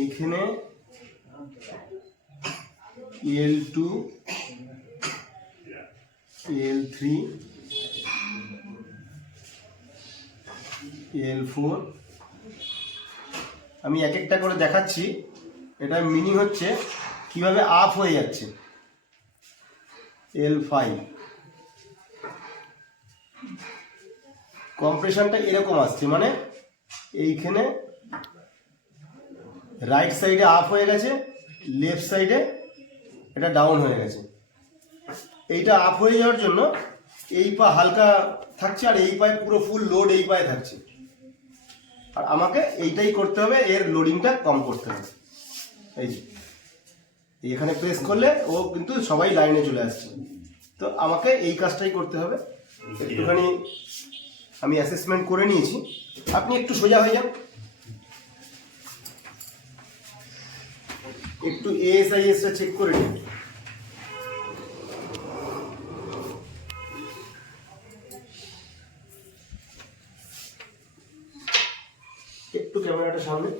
এইখানে L2 L3 L4 আমি এক একটা করে দেখাচ্ছি। এটার মিনিং হচ্ছে কিভাবে আপ হয়ে যাচ্ছে। L5 কম্প্রেশনটা এরকম আসছে, মানে এইখানে রাইট সাইডে আপ হয়ে গেছে, লেফট সাইডে এটা ডাউন হয়ে গেছে। এইটা আপ হয়ে যাওয়ার জন্য এই পা হালকা থাকছে আর এই পায়ে পুরো ফুল লোড এই পায়ে থাকছে। আর আমাকে এইটাই করতে হবে, এর লোডিংটা কম করতে হবে। এই যে এখানে প্রেস করলে ও কিন্তু সবাই লাইনে চলে আসছে, তো আমাকে এই কাজটাই করতে হবে। একটুখানি আমি অ্যাসেসমেন্ট করে নিয়েছি, আপনি একটু সোজা হয়ে যান, একটু ASIS-টা চেক করে নিন। একটু ক্যামেরাটা সামনে।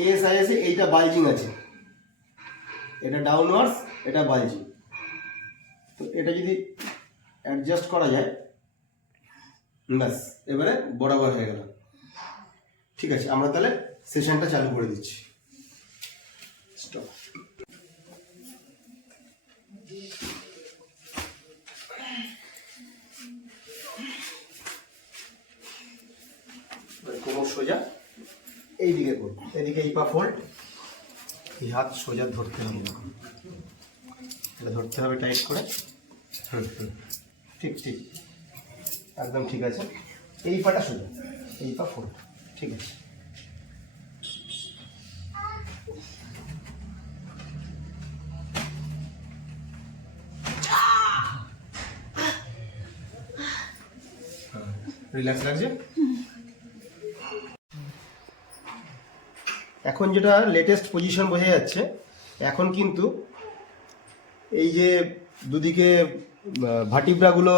ASIS এ এইটা বালজিং আছে, এটা ডাউনওয়ার্ডস, এটা বালজিং। তো এটা যদি অ্যাডজাস্ট করা যায়, ব্যাস এবারে বরাবর হয়ে গেল। ঠিক আছে, আমরা তাহলে সেশনটা চালু করে দিচ্ছি। স্টপ। কোমর সোজা, এইদিকে করব, এদিকে এই পা ফোল্ড, এই হাত সোজা ধরতে হবে, এটা ধরতে হবে টাইট করে। ঠিক ঠিক, একদম ঠিক আছে। এই পাটা সোজা, এই পা ফোল্ড, ঠিক আছে। রিল্যাক্স লাগছে। এখন যেটা লেটেস্ট পজিশন বোঝা যাচ্ছে, এখন কিন্তু এই যে দুদিকে ভার্টিব্রাগুলো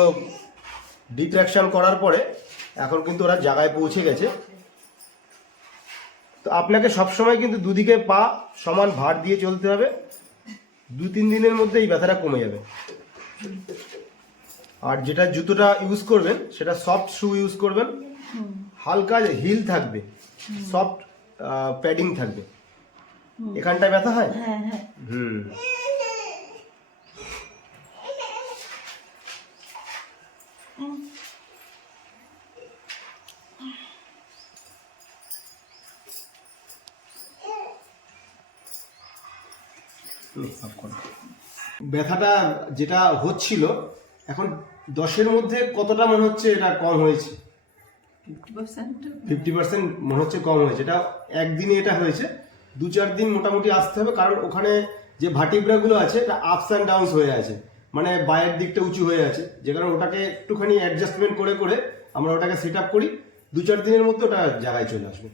ডিট্রাকশন করার পরে এখন কিন্তু ওরা জায়গায় পৌঁছে গেছে। তো আপনাকে সবসময় কিন্তু দুদিকে পা সমান ভার দিয়ে চলতে হবে, 2-3 দিনের মধ্যে এই ব্যথাটা কমে যাবে। আর যেটা জুতোটা ইউজ করবেন সেটা সফট শু ইউজ করবেন, হালকা হিল থাকবে, সফট প্যাডিং থাকবে। এখানটায় ব্যথা হয়? ব্যথাটা যেটা হচ্ছিল এখন 10-এর মধ্যে কতটা মনে হচ্ছে এটা কম হয়েছে? 50% মনে হচ্ছে কম হয়েছে। এটা একদিনে এটা হয়েছে, 2-4 দিন মোটামুটি আসতে হবে, কারণ ওখানে যে ভার্টিব্রাগুলো আছে এটা আপস অ্যান্ড ডাউনস হয়ে আছে, মানে বায়ের দিকটা উঁচু হয়ে আছে, যে কারণে ওটাকে একটুখানি অ্যাডজাস্টমেন্ট করে করে আমরা ওটাকে সেট আপ করি। 2-4 দিনের মধ্যে ওটা জায়গায় চলে আসবে।